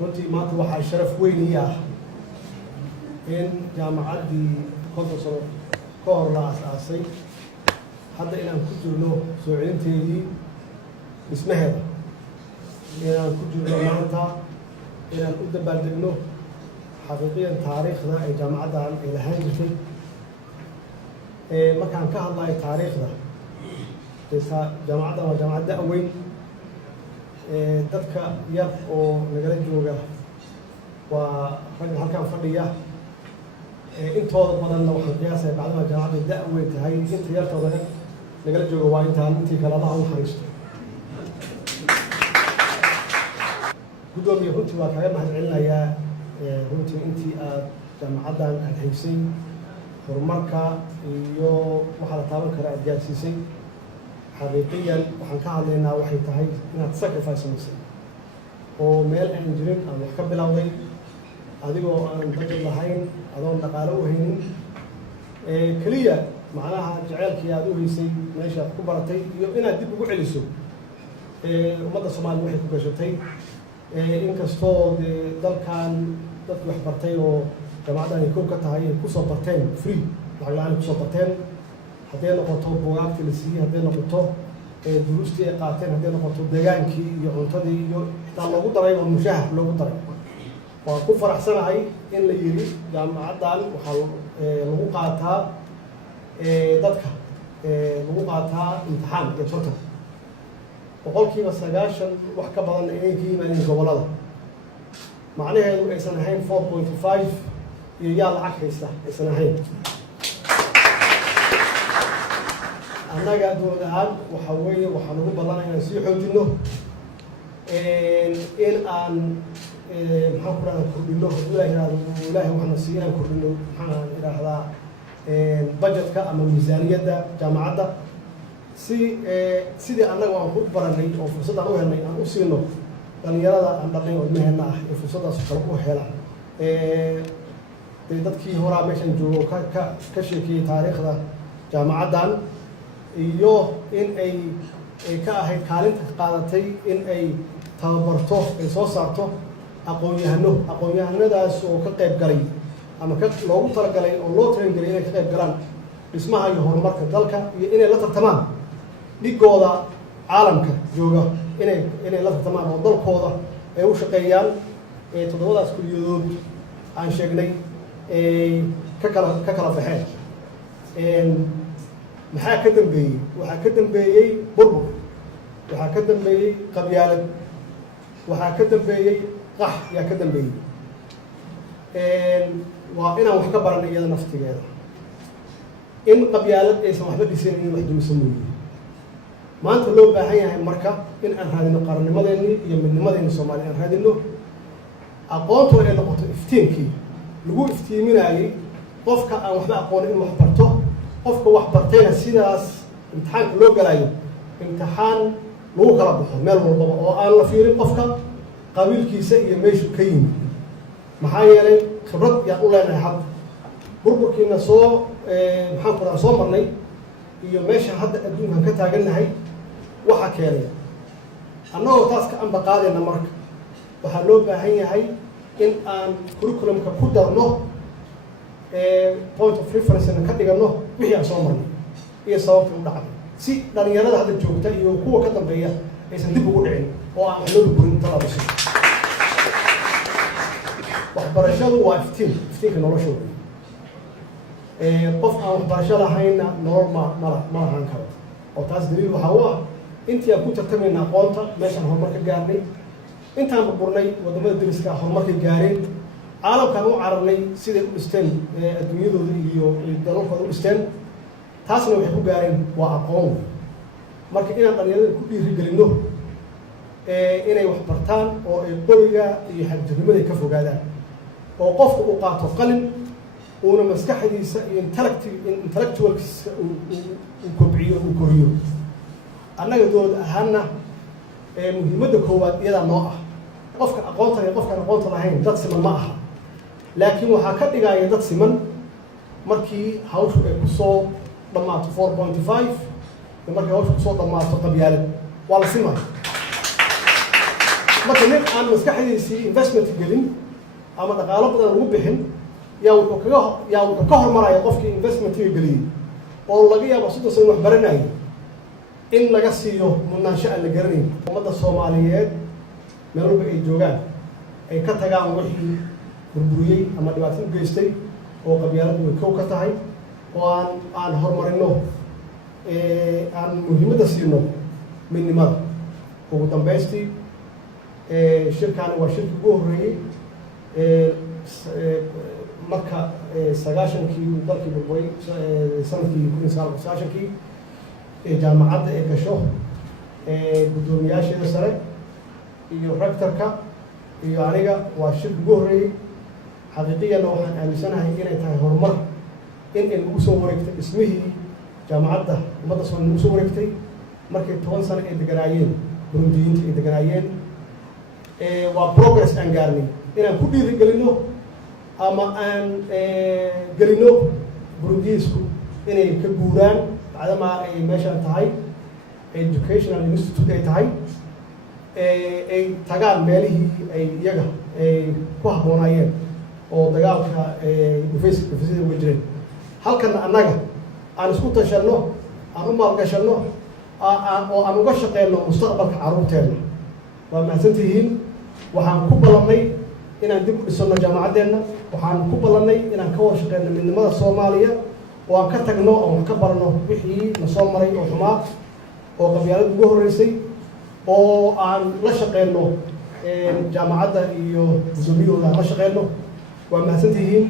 runtii maanta waxaa sharaf weyn ii ah in jaamacaddii konton sano ka hor la aas-aasay hadda inaan ku jirno soo celinteedii dhismaheeda, inaan ku jirno maanta inaan u dabaaldegno xaqiiqiyan taariikhda ay jaamacaddan ay lahaan jirtay. Markaan ka hadlayo taariikhda, jaamacaddan waa jaamacad da-weyn. Dadka yar oo nagala jooga waa ragga halkan fadhiya, intooda badanna waxaan qiyaasaya bacdama jaamacadda da-weyn tahay, inta yartooda nagala jooga waa intaan, intii kale allaha u naxariisto. Guddoomiye runtii waa kaaga mahad celinayaa runtii intii aad jaamacaddan aad haysay horumarka iyo waxaa la taaban kara aad gaarsiisay. xaqiiqiyan waxaan ka hadlaynaa waxay tahay inaad sacrifice samaysay oo meel aan jirin aad wax ka bilowday, adigoo aan budget lahayn, adoon dhaqaale u haynin, keliya macnaha jaceylkii aad u haysay meesha aad ku baratay iyo inaad dib ugu celiso ummadda Soomaaliya waxay ku gashatay. Inkastoo dalkan dadku wax bartay oo jaamacaddan ay kow ka tahay ay kusoo barteen free, lacag la-aan ay kusoo barteen, hadday noqoto buugaagtii la siiyey, hadday noqoto duruustii ay qaateen, hadday noqoto degaankii iyo cuntadii iyo xitaa loogu daray oo mushahar loogu daray. waan ku faraxsanahay in la yiri jaamacaddan waxaa lagu qaataa dadka lagu qaataa imtixaan iyo tartan, boqolkiiba 90 wax ka badan inay ka yimaadeen gobollada. macnaheedu aysan ahayn 4.5 iyo yaa lacag haysta aysan ahayn. annaga dowlad ahaan waxa weeye waxaan ugu ballanay inaan sii xoojino in aan maxaan ku rahdaa kordhino, ilaahay waxaana siiya inaan kordhino maxaan idhaahdaa budgetka ama miisaaniyadda jaamacadda sidii annaga aan ku baranay oo fursad aan u helnay aan u siino dhalinyarada aan dhalnay oo ilmaheenna ah ee fursaddaas kale u helaan. dadkii horaa meeshan joogo ka sheekiyey taariikhda jaamacaddan iyo in ay ka ahayd kaalinta qaadatay in ay tababarto, ay soo saarto aqoon-yahanadaas oo ka qayb galay ama loogu talagalay oo loo train galay inay ka qayb galaan dhismaha iyo horumarka dalka iyo inay la tartamaan dhigooda caalamka jooga, inay la tartamaan oo dalkooda ay u shaqeeyaan. 7daas kuliyadood aan sheegnay ka kala baxeen. maxaa ka dambeeyey? waxaa ka dambeeyey burbur, waxaa ka dambeeyey qabyaalad, waxaa ka dambeeyey qax yaa ka dambeeyey. waa inaan wax ka baranay iyada naftigeeda. in qabyaalad aysan waxba dhisayn in wax dumisan mooye. maanta loo baahan yahay marka in aan raadino qarannimadeenni iyo midnimadeenni Soomaaliya aan raadino. aqoontu inay noqoto iftiinkii lagu iftiiminayay qofka aan waxba aqoonin in wax barto, qofka wax bartayna sidaas imtixaanka loo galayo imtixaan lagu kala baxo meel walbaba oo aan la fiirin qofka qabiilkiisa iyo meeshu ka yimid. maxaa yeelay khibrad yaan u leenahay hadda burburkiina maxaan ku rahaa soo marnay iyo meesha hadda adduunkan ka taagannahay waxa keenay. annagoo taas ka anba qaadayna marka waxaa loo baahan yahay in aan curriculumka ku darno point of reference ka dhigano wixii aan soo marnay iyo sababta u dhacday, si dhalinyarada hadda joogta iyo kuwa ka dambeeya aysan dib ugu dhicin oo aan wax loo burin talaabasho. waxbarashadu waa iftiinka noloshooda. qof aan waxbarasho lahayna nolol ma lahaan karo. oo taas daliil waxaa u ah intii aan ku tartamayna aqoonta meeshaan horumar ka gaarnay, intaan burburnay waddamada dariska horumarkay gaareen, caalamkaan u cararnay siday u dhisteen adduunyadooda iyo dalalkooda u dhisteen. taasna waxay ku gaareen waa aqoon. marka inaan dhalinyarada ku dhiirigelinno inay wax bartaan oo ay qoriga iyo xagjirnimada ka fogaadaan, oo qofka uu qaato qalin uuna maskaxdiisa iyo intellectualkiisa uu kobciyo, uu koriyo. annaga dowlad ahaanna muhiimadda koowaad iyadaa noo ah. qofka aqoonta iyo qofkaan aqoonta lahayn dad siman ma aha, laakiin waxaa ka dhigaya dad siman markii hawshu ay kusoo dhammaato 4.5 iyo markii hawshu kusoo dhammaato qabyaalad waa la simaya. marka nin aan maskaxdiisii investment gelin ama dhaqaalo badan lagu bixin yaa wuxuu ka hormaraya qofkii investmentiga geliyey oo laga yaabo sidoo san wax baranayay in laga siiyo mudnaansho aan la garanayn. ummadda Soomaaliyeed meel walba ay joogaan ay ka tagaan wixii burburiyey ama dhibaato u geystay oo qabyaaladu way kow ka tahay oo aan horumarino aan muhiimadda siino midnimada. ugu dambaystii shirkaani waa shirkii ugu horreeyey marka 90kii dalkii burburay sanadkii 1990kii jaamacadda ay gasho guddoomiyaasheeda sare iyo rectorka iyo aniga waa shirkii ugu horreeyey. xaqiiqiyana waxaan aaminsanahay inay tahay horumar in ay nagu soo wareegtay dhismihii jaamacadda ummadda Soomaaliyeed nagu soo wareegtay markay 10 sano ay deganaayeen burundiyiinta ay deganaayeen. waa progress aan gaarnay inaan ku dhiirigelino ama aan gelino burundiyiisku inay ka guuraan bacdama ay meeshaan tahay educational institute ay tahay ay tagaan meelihii ay iyaga ay ku habboonaayeen oo dagaalka dhufaysyada uga jireen. halkana annaga aan isku tashanno aan u maalgashanno oo aan uga shaqeyno mustaqbalka carruurteenna. waa mahadsantihiin. waxaan ku ballannay inaan dib u dhisano jaamacaddeenna. waxaan ku ballannay inaan ka wada shaqeyno midnimada Soomaaliya oo aan ka tagno oo wax ka barno wixii na soo maray oo xumaa oo qabyaalada ugu horreysay oo aan la shaqeyno jaamacadda iyo guddoomiyahooda aan la shaqeyno. waa mahadsantihiin.